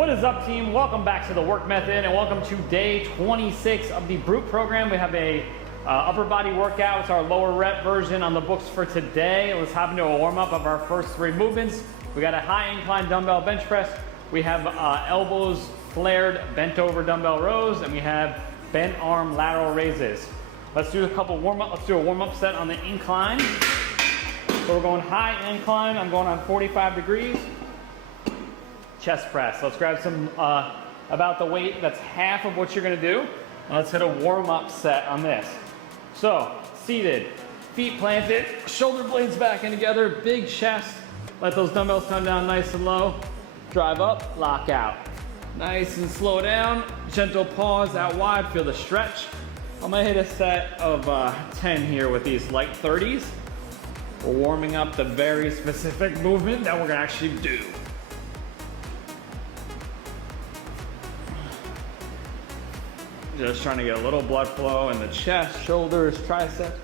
What is up, team? Welcome back to the work method and welcome to day 26 of the Brute program. We have a upper body workout. It's our lower rep version on the books for today. Let's hop into a warm up of our first three movements. We got a high incline dumbbell bench press. We have elbows flared bent over dumbbell rows, and we have bent arm lateral raises. Let's do a couple warm up. Let's do a warm up set on the incline. So we're going high incline. I'm going on 45 degrees. Chest press. Let's grab some, about the weight that's half of what you're gonna do. And let's hit a warm up set on this. So, seated, feet planted, shoulder blades back in together, big chest. Let those dumbbells come down nice and low. Drive up, lock out. Nice and slow down, gentle pause out wide, feel the stretch. I'm gonna hit a set of 10 here with these light 30s. We're warming up the very specific movement that we're gonna actually do. Just trying to get a little blood flow in the chest, shoulders, triceps.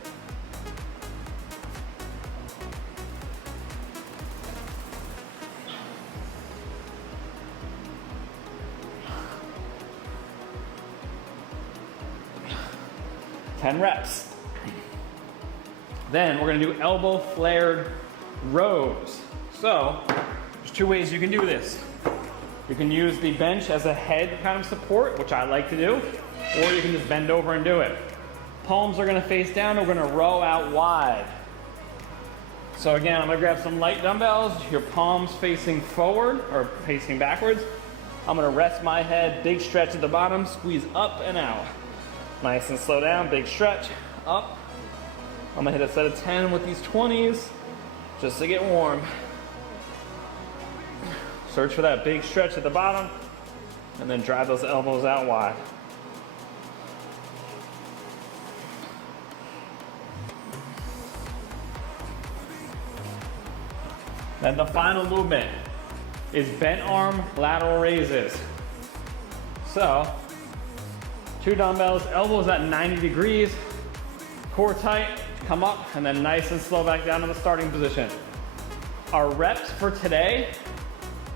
Ten reps. Then we're gonna do elbow flared rows. So there's two ways you can do this. You can use the bench as a head kind of support, which I like to do, or you can just bend over and do it. Palms are gonna face down, we're gonna row out wide. So again, I'm gonna grab some light dumbbells, your palms facing forward or facing backwards. I'm gonna rest my head, big stretch at the bottom, squeeze up and out. Nice and slow down, big stretch, up. I'm gonna hit a set of 10 with these 20s, just to get warm. Search for that big stretch at the bottom, and then drive those elbows out wide. Then the final movement is bent arm lateral raises. So, two dumbbells, elbows at 90 degrees, core tight, come up, and then nice and slow back down to the starting position. Our reps for today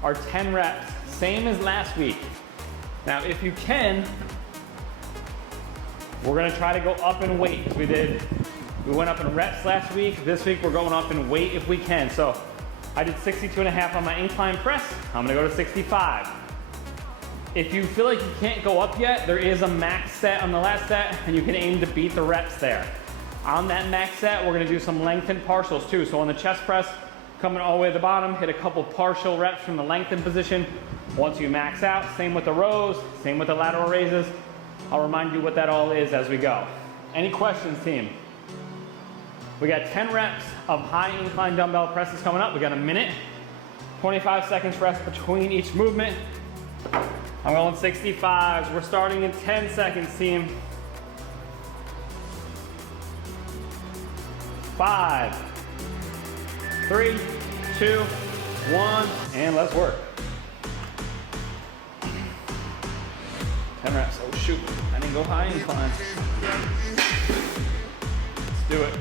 are 10 reps, same as last week. Now, if you can, we're gonna try to go up in weight. We went up in reps last week. This week, we're going up in weight if we can. So I did 62.5 on my incline press. I'm gonna go to 65. If you feel like you can't go up yet, there is a max set on the last set, and you can aim to beat the reps there. On that max set, we're gonna do some lengthened partials too. So on the chest press, coming all the way to the bottom, hit a couple partial reps from the lengthened position. Once you max out, same with the rows, same with the lateral raises. I'll remind you what that all is as we go. Any questions, team? We got 10 reps of high incline dumbbell presses coming up. We got a minute, 25 seconds rest between each movement. I'm going 65s. We're starting in 10 seconds, team. 5, 3, 2, 1, and let's work. 10 reps. Oh shoot, I didn't go high incline. Let's do it.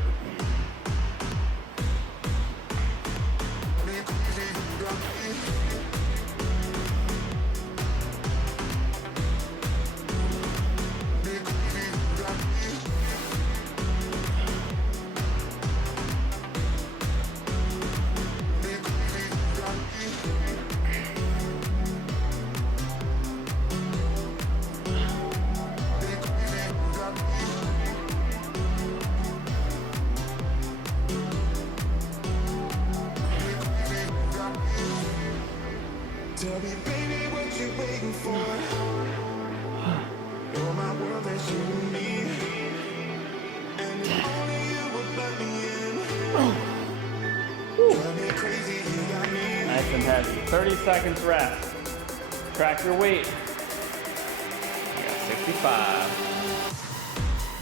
Tell me, baby, what you waiting for? You're my world, that's you and me. And if only you would let me in. Drive me crazy, you got me. Nice and heavy. 30 seconds rest. Track your weight. I got 65.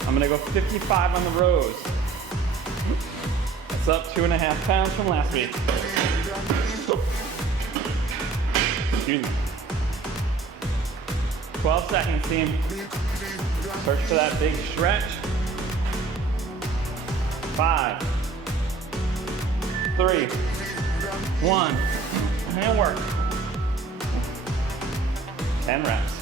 I'm gonna go 55 on the rows. That's up 2.5 pounds from last week. Excuse me. 12 seconds, team. Search for that big stretch. 5, 3, 1, and work. 10 reps.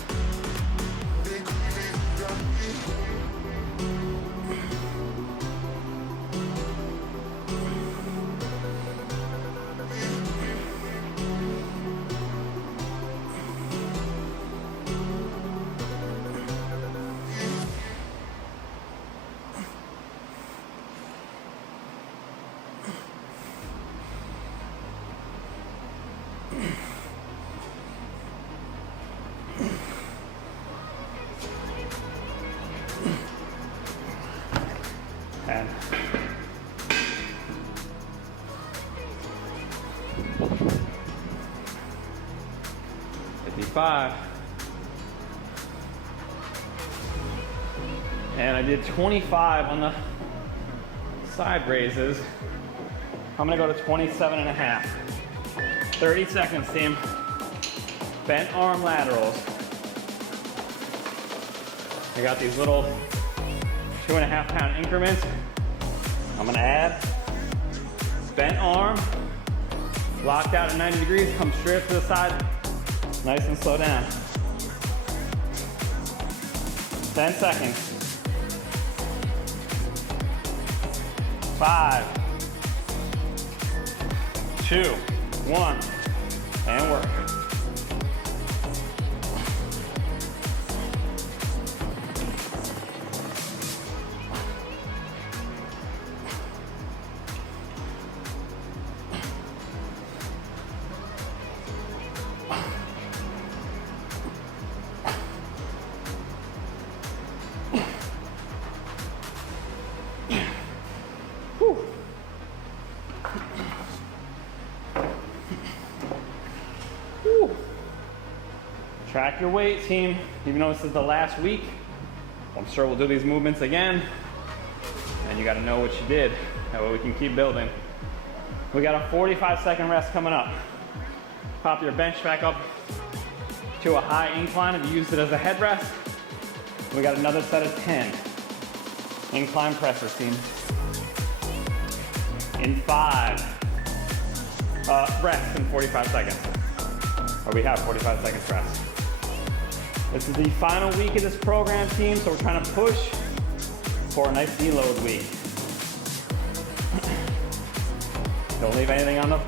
And 55. And I did 25 on the side raises. I'm gonna go to 27 and a half. 30 seconds, team. Bent arm laterals. I got these little 2.5 pound increments. I'm gonna add bent arm, locked out at 90 degrees, come straight to the side, nice and slow down. 10 seconds. 5, 2, 1, and work. Track your weight, team. Even though this is the last week, I'm sure we'll do these movements again. And you gotta know what you did. That way we can keep building. We got a 45-second rest coming up. Pop your bench back up to a high incline if you used it as a headrest. We got another set of 10 incline presses, team. In 5, rest in 45 seconds. Or we have 45 seconds rest. This is the final week of this program, team, so we're trying to push for a nice deload week. Don't leave anything on the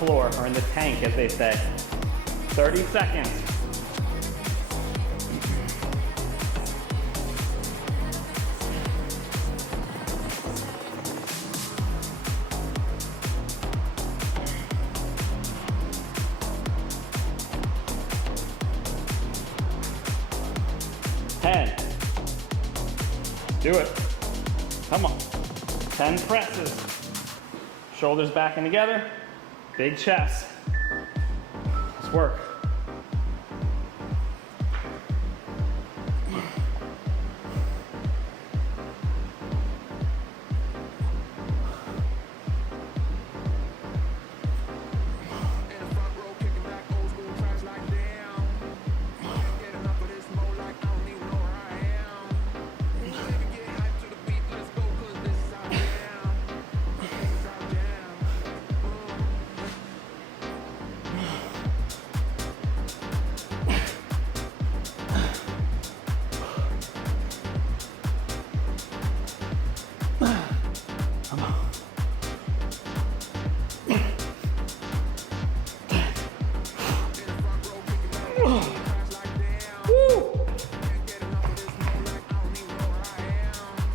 floor or in the tank, as they say. 30 seconds. Do it. Come on. 10 presses. Shoulders back and together. Big chest. Let's work.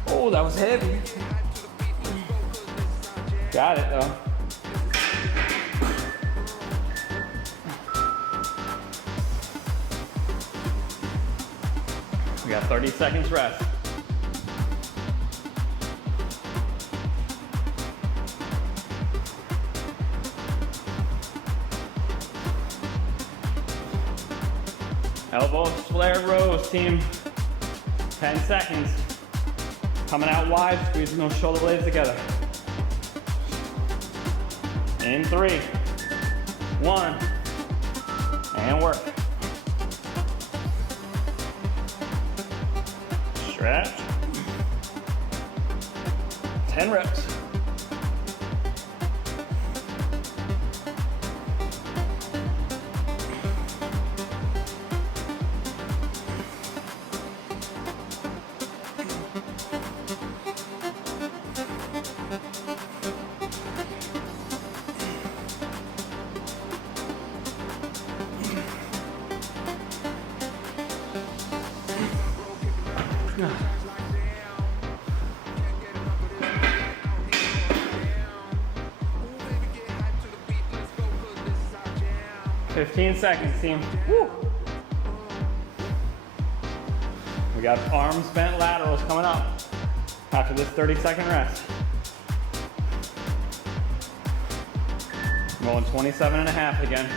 Oh, that was heavy. Got it though. We got 30 seconds rest. Elbows, flare rows, team. 10 seconds. Coming out wide, squeezing those shoulder blades together. In 3, 1, and work. Stretch. 10 reps. 15 seconds, team. Woo. We got arms bent laterals coming up after this 30-second rest. Going 27.5 again.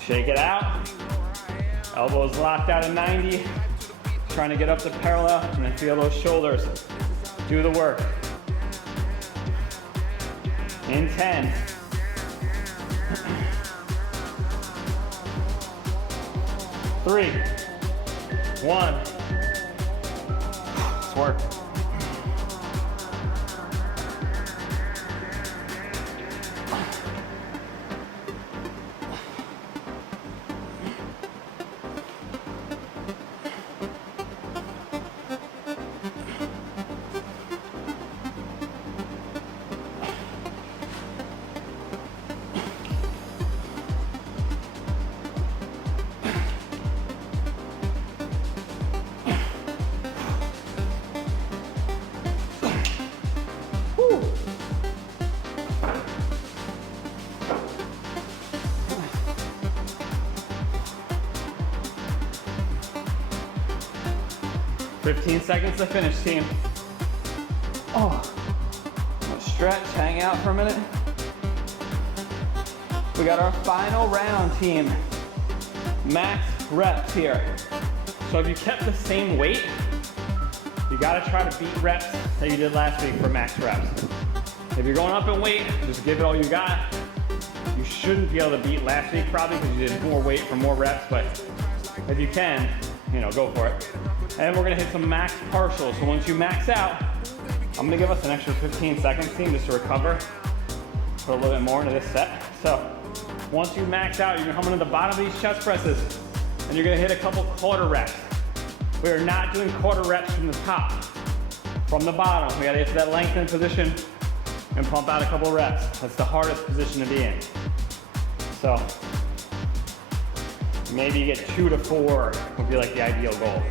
Shake it out. Elbows locked out at 90. Trying to get up to parallel and then feel those shoulders. Do the work. In 10. 3, 1. Let's work. Woo. 15 seconds to finish, team. Oh, stretch, hang out for a minute. We got our final round, team. Max reps here. So if you kept the same weight, you gotta try to beat reps that you did last week for max reps. If you're going up in weight, just give it all you got. You shouldn't be able to beat last week probably because you did more weight for more reps, but if you can, you know, go for it. And we're gonna hit some max partials. So once you max out, I'm gonna give us an extra 15 seconds, team, just to recover. Put a little bit more into this set. So once you max out, you're gonna come into the bottom of these chest presses and you're gonna hit a couple quarter reps. We are not doing quarter reps from the top. From the bottom, we gotta get to that lengthened position and pump out a couple reps. That's the hardest position to be in. So maybe you get 2 to 4 would be like the ideal goal.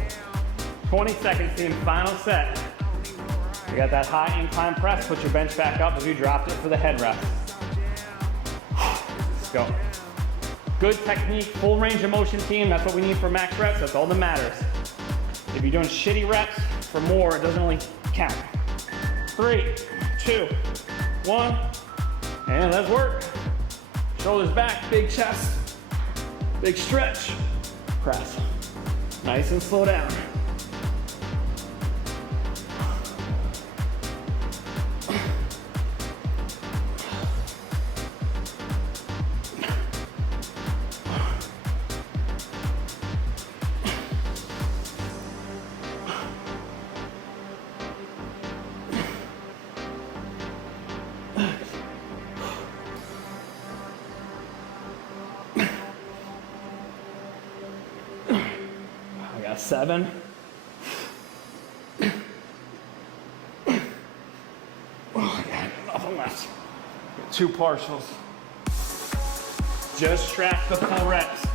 20 seconds, team, final set. You got that high incline press, put your bench back up as you dropped it for the head rest. Let's go. Good technique, full range of motion, team. That's what we need for max reps. That's all that matters. If you're doing shitty reps for more, it doesn't really count. 3, 2, 1, and let's work. Shoulders back, big chest, big stretch, press. Nice and slow down. I got 7. Oh, I got nothing left. 2 partials. Just track the full reps,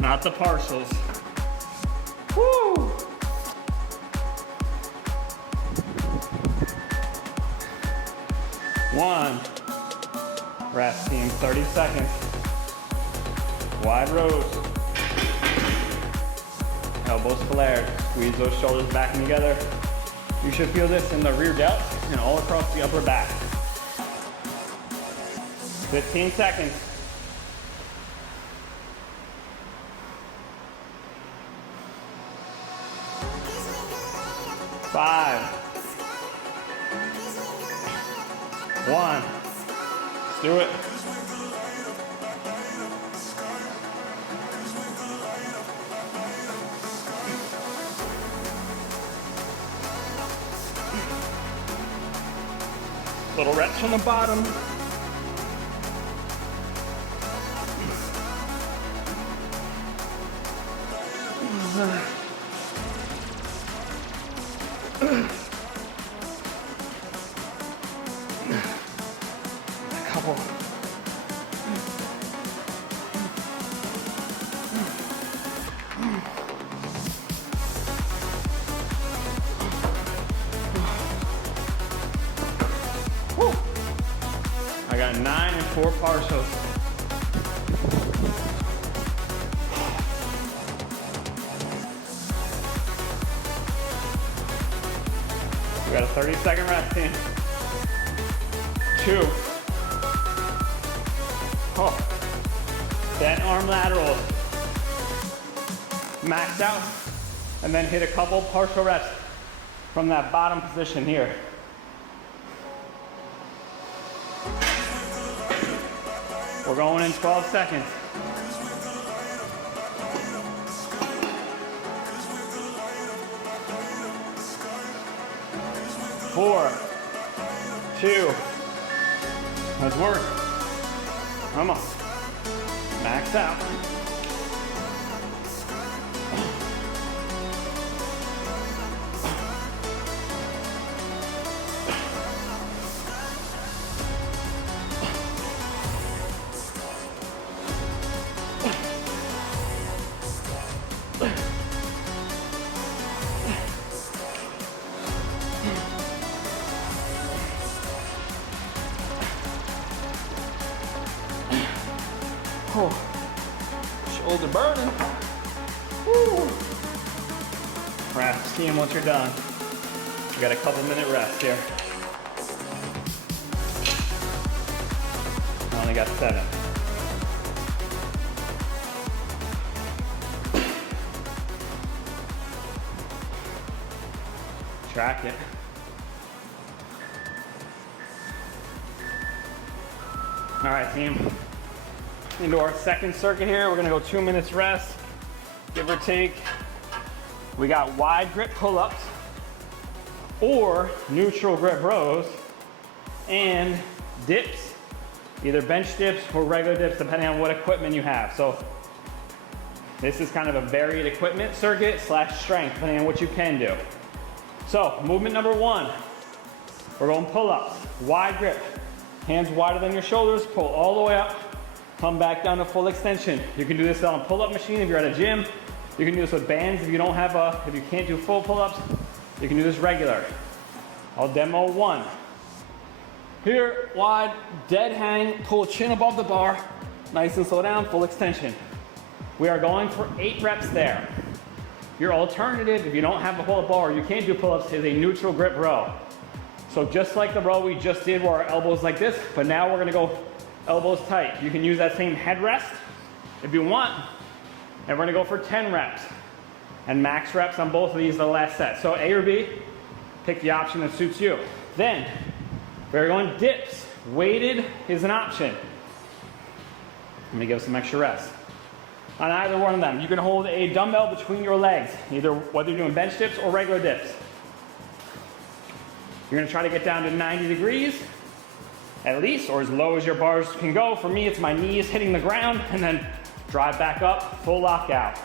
not the partials. Woo! One. Rest, team, 30 seconds. Wide rows. Elbows flared. Squeeze those shoulders back and together. You should feel this in the rear delts and all across the upper back. 15 seconds. Five. 1. Let's do it. Little reps from the bottom. A couple. 4 partials. We got a 30-second rest in. 2. Oh. Bent arm laterals. Max out. And then hit a couple partial reps from that bottom position here. We're going in 12 seconds. 4, 2, let's work. Come on. Max out. Oh, shoulder burning. Woo. Rest team once you're done. We got a couple minute rest here. I only got 7. Track it. All right, team. Into our second circuit here. We're gonna go 2 minutes rest, give or take. We got wide grip pull-ups or neutral grip rows and dips, either bench dips or regular dips, depending on what equipment you have. So this is kind of a varied equipment circuit / strength, depending on what you can do. So movement number 1, we're going pull-ups, wide grip, hands wider than your shoulders, pull all the way up. Come back down to full extension. You can do this on a pull-up machine if you're at a gym. You can do this with bands if you don't have if you can't do full pull-ups. You can do this regular. I'll demo 1. Here, wide, dead hang, pull chin above the bar, nice and slow down, full extension. We are going for 8 reps there. Your alternative, if you don't have a pull-up bar, you can't do pull-ups, is a neutral grip row. So just like the row we just did where our elbows like this, but now we're gonna go elbows tight. You can use that same headrest if you want. And we're gonna go for 10 reps. And max reps on both of these, the last set. So A or B, pick the option that suits you. Then, we're going dips. Weighted is an option. Let me give some extra rest. On either one of them, you can hold a dumbbell between your legs, either whether you're doing bench dips or regular dips. You're gonna try to get down to 90 degrees, at least, or as low as your bars can go. For me, it's my knees hitting the ground and then drive back up, full lockout.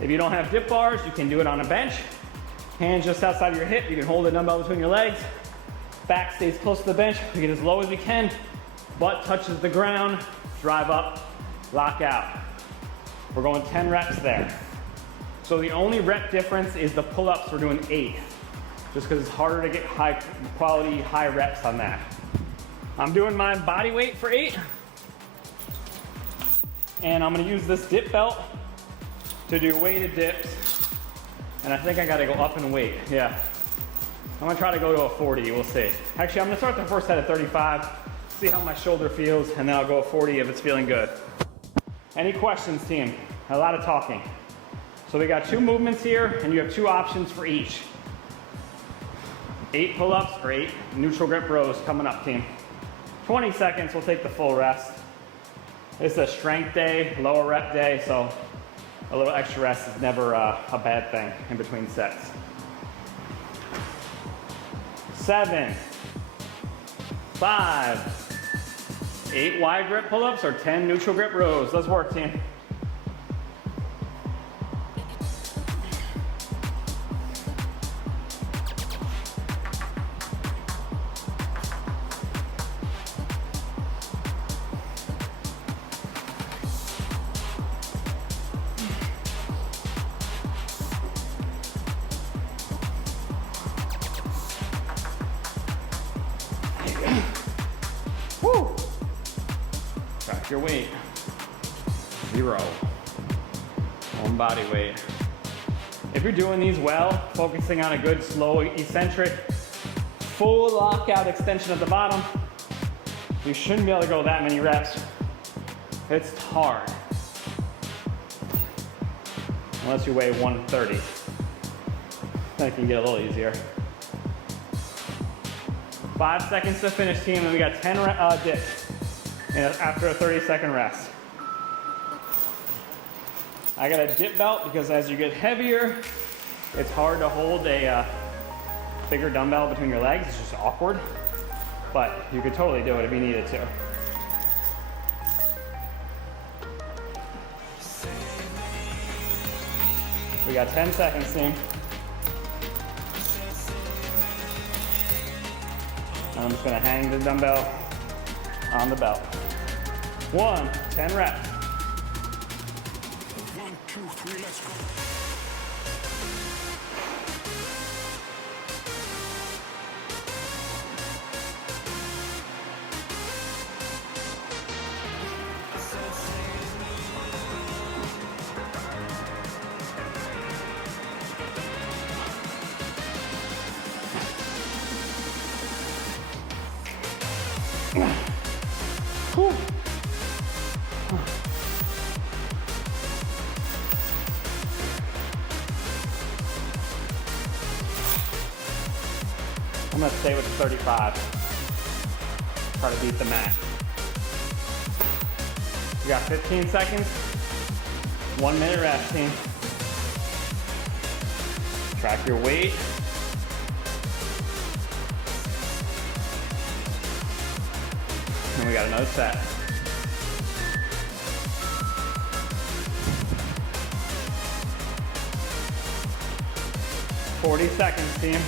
If you don't have dip bars, you can do it on a bench. Hands just outside of your hip, you can hold a dumbbell between your legs. Back stays close to the bench, we get as low as we can. Butt touches the ground, drive up, lock out. We're going 10 reps there. So the only rep difference is the pull-ups, we're doing 8. Just because it's harder to get high quality, high reps on that. I'm doing my body weight for 8. And I'm gonna use this dip belt to do weighted dips. And I think I gotta go up in weight, yeah. I'm gonna try to go to a 40, we'll see. Actually, I'm gonna start the first set at 35, see how my shoulder feels, and then I'll go 40 if it's feeling good. Any questions, team? A lot of talking. So we got 2 movements here, and you have 2 options for each. 8 pull-ups or 8 neutral grip rows coming up, team. 20 seconds, we'll take the full rest. It's a strength day, lower rep day, so a little extra rest is never a bad thing in between sets. 7, 5, 8 wide grip pull-ups or 10 neutral grip rows. Let's work, team. Track your weight. 0. One body weight. If you're doing these well, focusing on a good, slow, eccentric, full lockout extension at the bottom, you shouldn't be able to go that many reps. It's hard. Unless you weigh 130. Then it can get a little easier. 5 seconds to finish, team, and we got 10 dips after a 30-second rest. I got a dip belt because as you get heavier, it's hard to hold a bigger dumbbell between your legs. It's just awkward, but you could totally do it if you needed to. We got 10 seconds, team. I'm just gonna hang the dumbbell on the belt. 1, 10 reps. 1, 2, 3, let's go. Whew. I'm gonna stay with the 35. Try to beat the mat. You got 15 seconds. 1 minute rest, team. Track your weight. And we got another set. "40 seconds, team."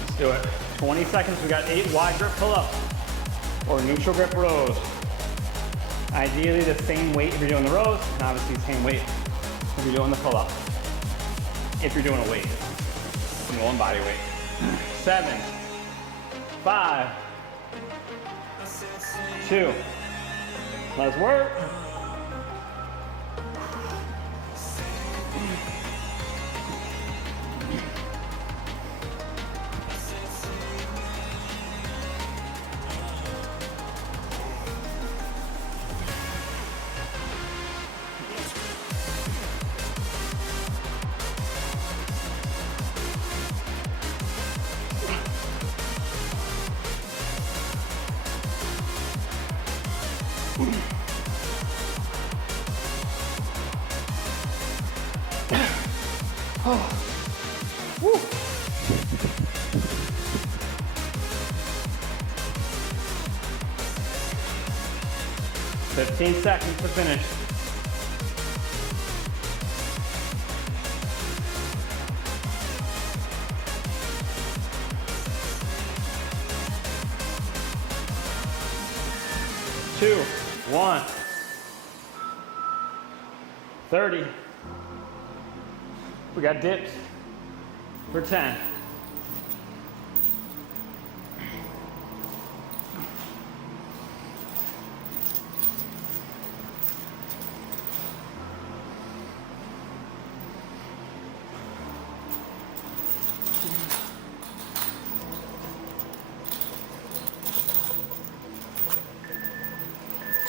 Let's do it. 20 seconds. We got 8 wide grip pull-ups or neutral grip rows. Ideally the same weight if you're doing the rows, and obviously the same weight if you're doing the pull-up. If you're doing a weight, one body weight. 7, 5, 2. Let's work. Woo. 15 seconds to finish. Two, 1. 30. We got dips for 10.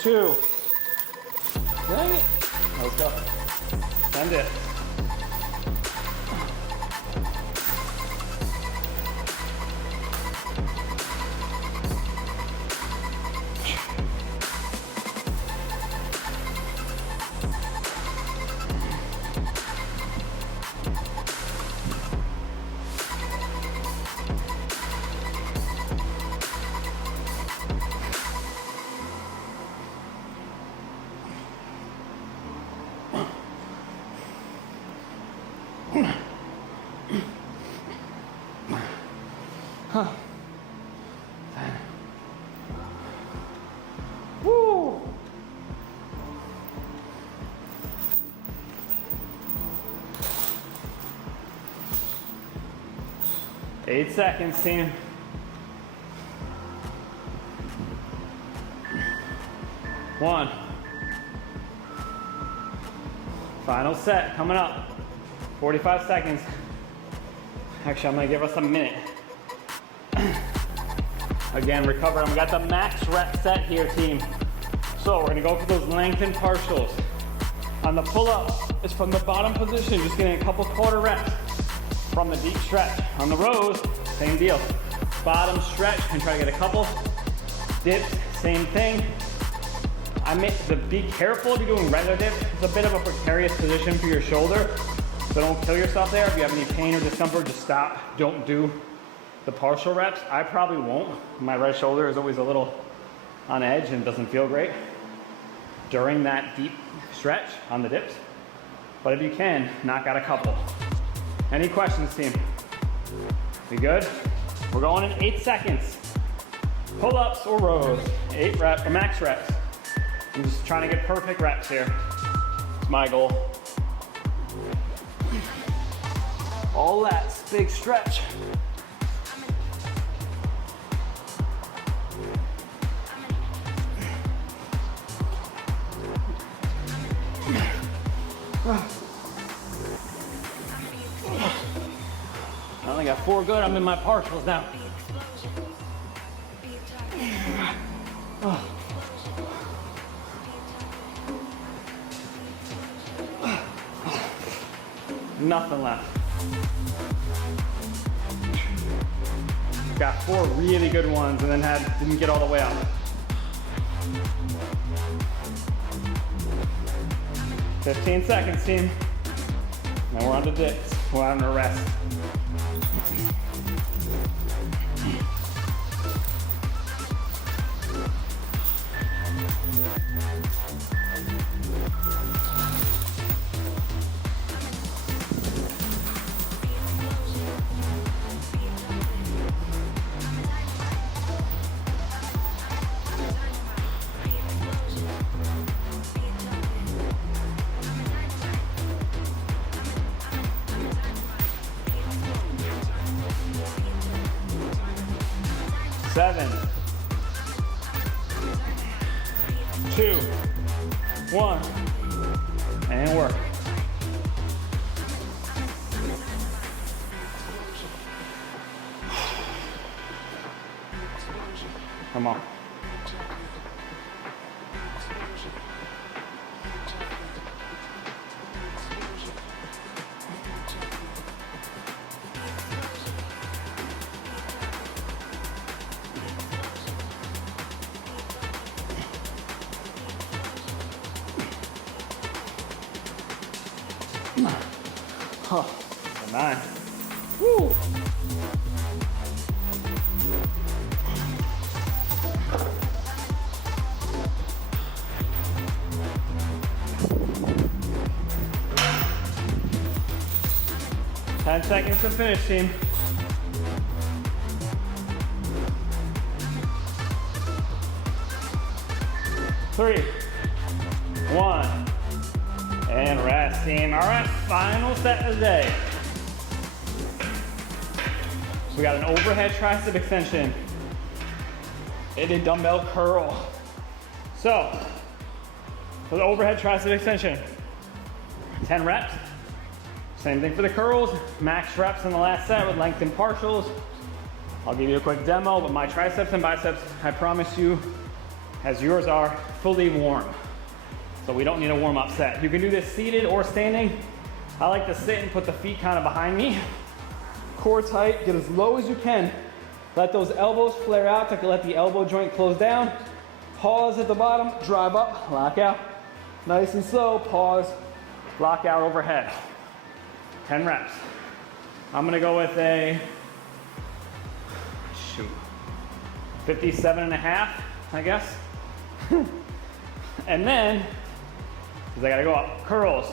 Two. Dang it. Let's go. 10 dips. 8 seconds, team. One. Final set coming up. 45 seconds. Actually, I'm gonna give us a minute. Again, recover. We got the max rep set here, team. So we're gonna go for those lengthened partials. On the pull-ups, it's from the bottom position, just getting a couple quarter reps from the deep stretch. On the rows, same deal. Bottom stretch and try to get a couple. Dips, same thing. Be careful if you're doing regular dips. It's a bit of a precarious position for your shoulder, so don't kill yourself there. If you have any pain or discomfort, just stop. Don't do the partial reps. I probably won't. My right shoulder is always a little on edge and doesn't feel great during that deep stretch on the dips. But if you can, knock out a couple. Any questions, team? We good? We're going in 8 seconds. Pull-ups or rows, 8 reps, or max reps. I'm just trying to get perfect reps here. It's my goal. All that big stretch. I only got 4 good. I'm in my partials now. Nothing left. Got 4 really good ones and then didn't get all the way up. "15 seconds, team. Now we're on to dips. We're on to rest. Seven, 2, 1, and work. Come on. Oh, 9. Woo. Ten seconds to finish, team. Three, 1. And rest, team. All right, final set of the day. So we got an overhead tricep extension and a dumbbell curl. So, for the overhead tricep extension, 10 reps. Same thing for the curls, max reps in the last set with lengthened partials. I'll give you a quick demo, but my triceps and biceps, I promise you, as yours are, fully warm. So we don't need a warm-up set. You can do this seated or standing. I like to sit and put the feet kind of behind me. Core tight, get as low as you can. Let those elbows flare out to let the elbow joint close down. Pause at the bottom, drive up, lock out. Nice and slow, pause, lock out overhead. 10 reps. I'm gonna go with a, 57.5, I guess. And then, because I gotta go up, curls.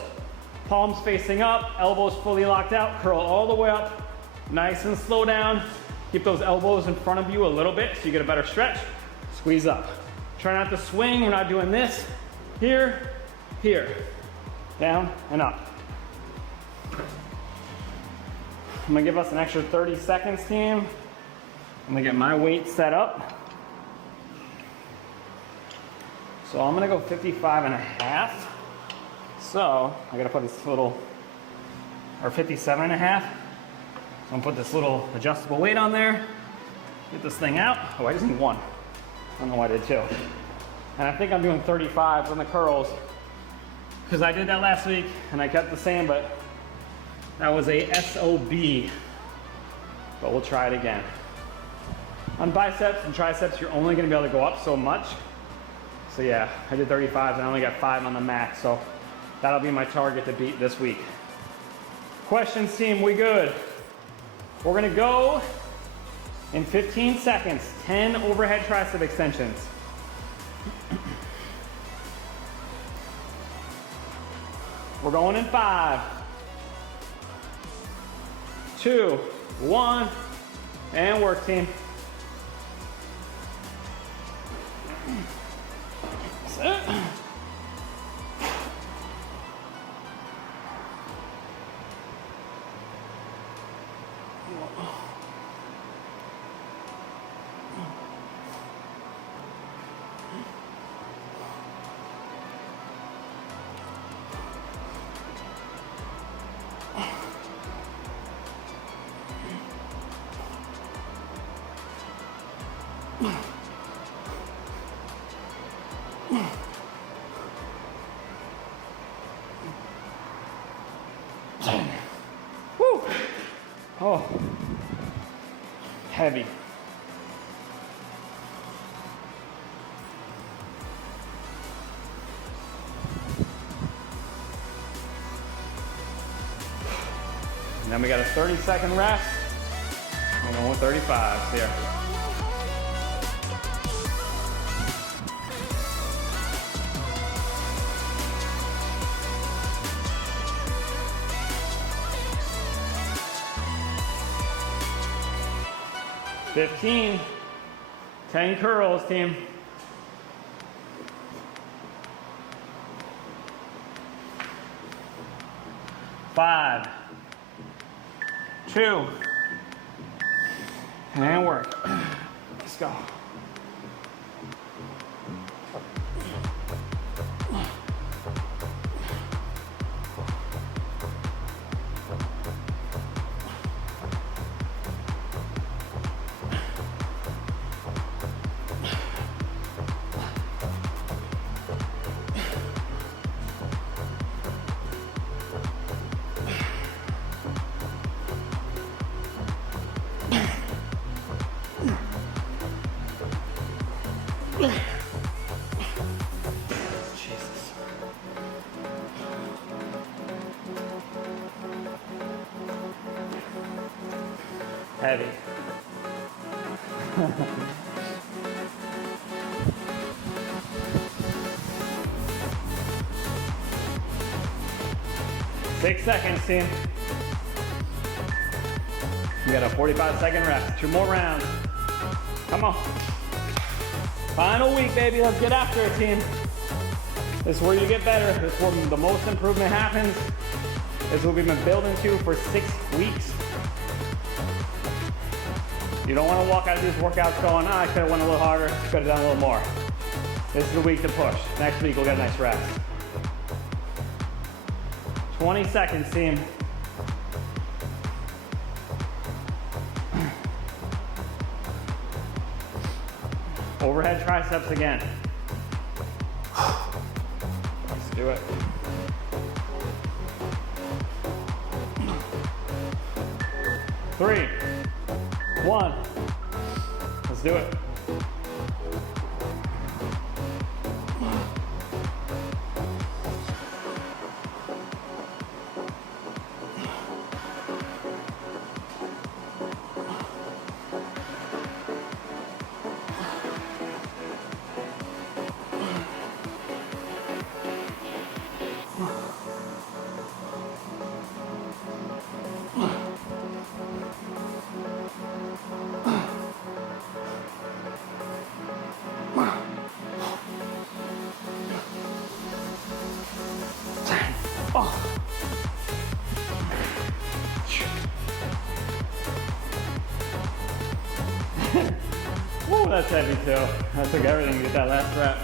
Palms facing up, elbows fully locked out, curl all the way up. Nice and slow down. Keep those elbows in front of you a little bit so you get a better stretch. Squeeze up. Try not to swing, we're not doing this. Here, here. Down and up. I'm gonna give us an extra 30 seconds, team. I'm gonna get my weight set up. So I'm gonna go 55 and a half. So I gotta put this little, or 57 and a half. So I'm gonna put this little adjustable weight on there. Get this thing out. Oh, I just need one. I don't know why I did two. And I think I'm doing 35s on the curls because I did that last week and I kept the same, but that was a SOB. But we'll try it again. On biceps and triceps, you're only gonna be able to go up so much. So yeah, I did 35s and I only got 5 on the max. So that'll be my target to beat this week. Questions, team, we good? We're gonna go in 15 seconds, 10 overhead tricep extensions. We're going in 5, 2, 1, and work, team. That's it. Woo! Oh, heavy. And then we got a 30-second rest. We're going with 35s here. $15, 10 curls, team. Five, 2, and work. Let's go. Jesus. Heavy. Six seconds, team. We got a 45-second rest. 2 more rounds. Come on. Final week, baby. Let's get after it, team. This is where you get better. This is where the most improvement happens. This is what we've been building to for 6 weeks. You don't want to walk out of these workouts going, I could have went a little harder, could have done a little more. This is the week to push. Next week, we'll get a nice rest. 20 seconds, team. Overhead triceps again. Let's do it. 3, 1. Let's do it. That's heavy too. I took everything to get that last rep.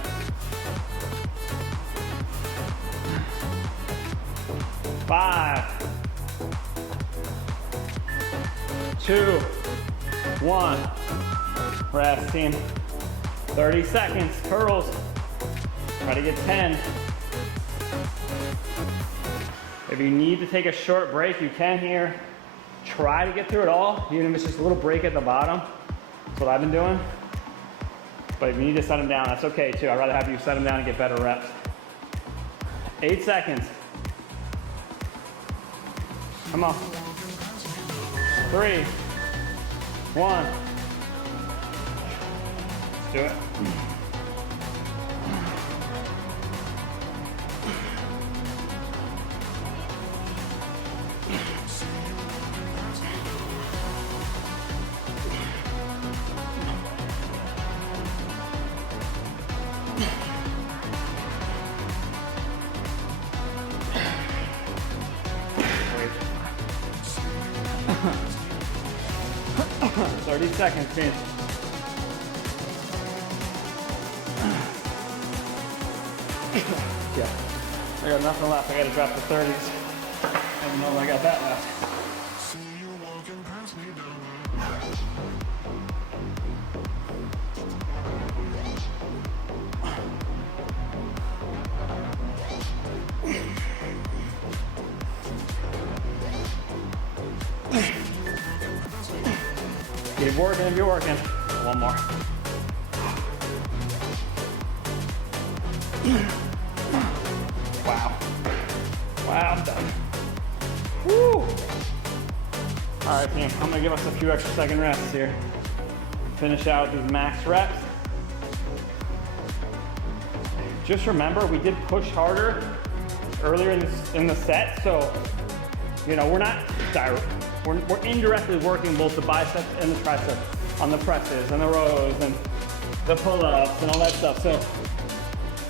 5, 2, 1. Rest, team. 30 seconds, curls. Try to get 10. If you need to take a short break, you can here. Try to get through it all, even if it's just a little break at the bottom. That's what I've been doing. But if you need to set them down, that's okay too. I'd rather have you set them down and get better reps. 8 seconds. Come on. 3, 1. Let's do it. Wait. 30 seconds, team. Yeah, I got nothing left. I gotta drop the 30s. I don't know if I got that left. Keep working if you're working. One more. Wow. Wow, I'm done. Woo! All right, team, I'm gonna give us a few extra second rests here. Finish out these max reps. Just remember, we did push harder earlier in the set, so, you know, we're not we're indirectly working both the biceps and the triceps on the presses and the rows and the pull-ups and all that stuff. So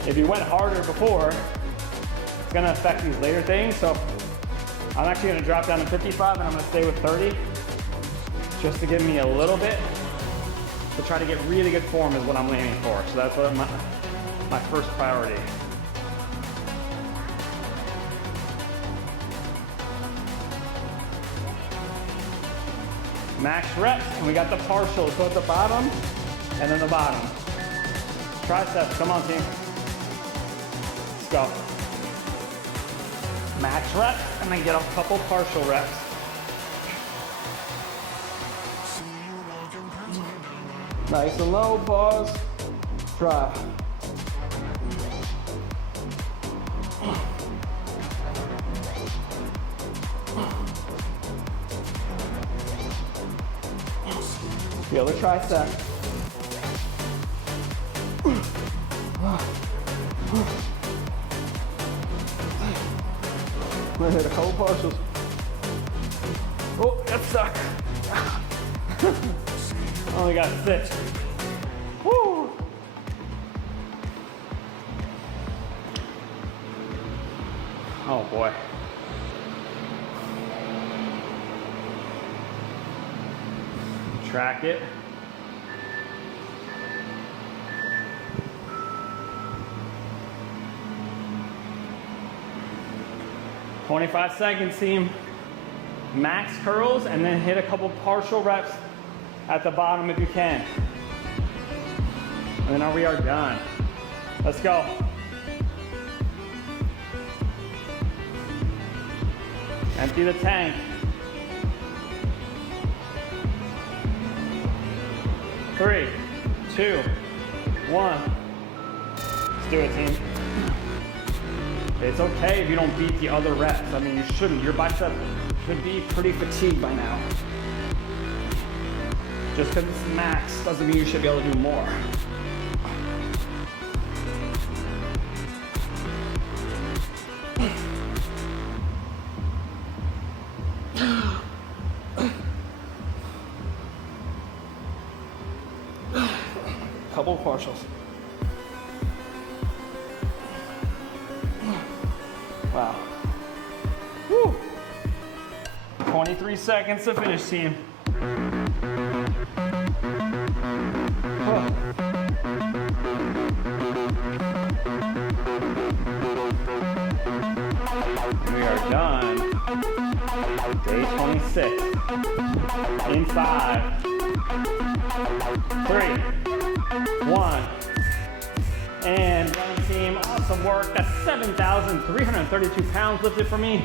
if you went harder before, it's gonna affect these later things. So I'm actually gonna drop down to 55 and I'm gonna stay with 30 just to give me a little bit to try to get really good form is what I'm aiming for. So that's what my first priority. Max reps, and we got the partials, so at the bottom, and then the bottom. Triceps, come on team. Let's go. Max reps, and then get a couple partial reps. Nice and low, pause, try. The other tricep. I'm gonna hit a couple partials. Oh, that sucked. Only got 6. Woo! Oh boy. Track it. "25 seconds, team. Max curls and then hit a couple partial reps at the bottom if you can. And then we are done. Let's go. Empty the tank. 3, 2, 1. Let's do it, team. It's okay if you don't beat the other reps. I mean, you shouldn't. Your bicep should be pretty fatigued by now. Just because it's max doesn't mean you should be able to do more. Couple partials. Wow. Woo. 23 seconds to finish, team. Oh. Done. Day 26. In 5, 3, 1. And done, team. Awesome work. That's 7,332 pounds lifted for me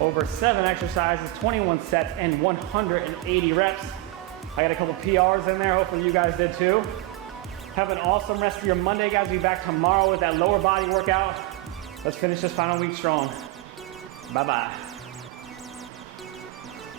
over 7 exercises, 21 sets, and 180 reps. I got a couple PRs in there. Hopefully you guys did too. Have an awesome rest of your Monday, guys. Be back tomorrow with that lower body workout. Let's finish this final week strong. Bye-bye.